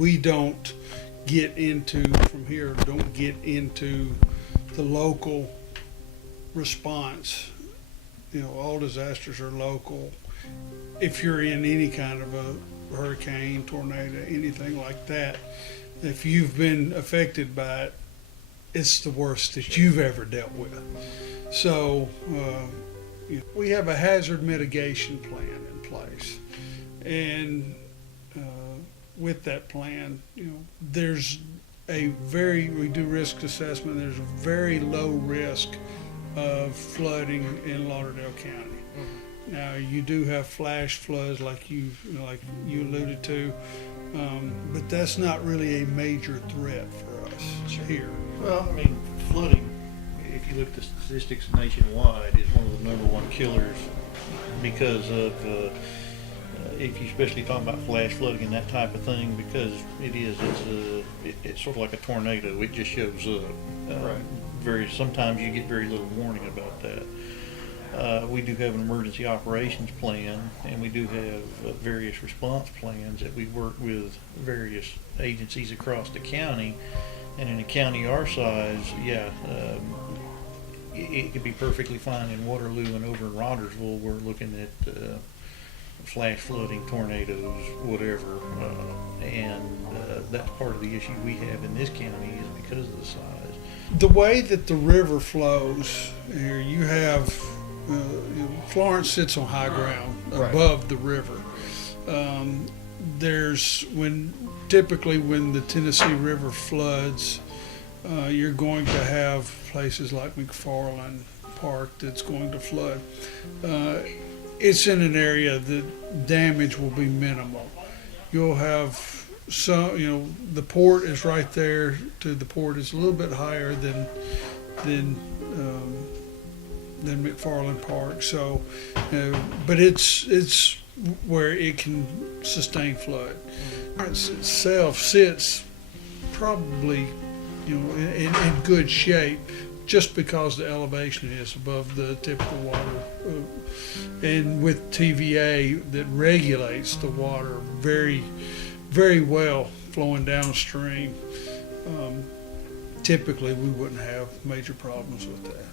we don't get into from here. Don't get into the local response. You know, all disasters are local. If you're in any kind of a hurricane, tornado, anything like that, if you've been affected by it, it's the worst that you've ever dealt with. So we have a hazard mitigation plan in place, and with that plan, there's we do risk assessment. There's a very low risk of flooding in Lauderdale County. Mm-hmm. Now you do have flash floods like you alluded to, but that's not really a major threat for us here. Well, I mean, flooding, if you look at the statistics nationwide, is one of the number one killers because of, if you especially talk about flash flooding and that type of thing, because it's sort of like a tornado. It just shows up. Right. Sometimes you get very little warning about that. We do have an emergency operations plan, and we do have various response plans that we work with various agencies across the county. And in a county our size, it could be perfectly fine in Waterloo, and over in Rogersville, we're looking at flash flooding, tornadoes, whatever. And that's part of the issue we have in this county is because of the size. The way that the river flows here, you have Florence sits on high ground above the river. Typically when the Tennessee River floods, you're going to have places like McFarland Park that's going to flood. It's in an area that damage will be minimal. You'll have the port is right there. The port is a little bit higher than McFarland Park. So, but it's where it can sustain flood. Florence itself sits probably, in good shape, just because the elevation is above the typical water, and with TVA that regulates the water very, very well flowing downstream. Typically, we wouldn't have major problems with that.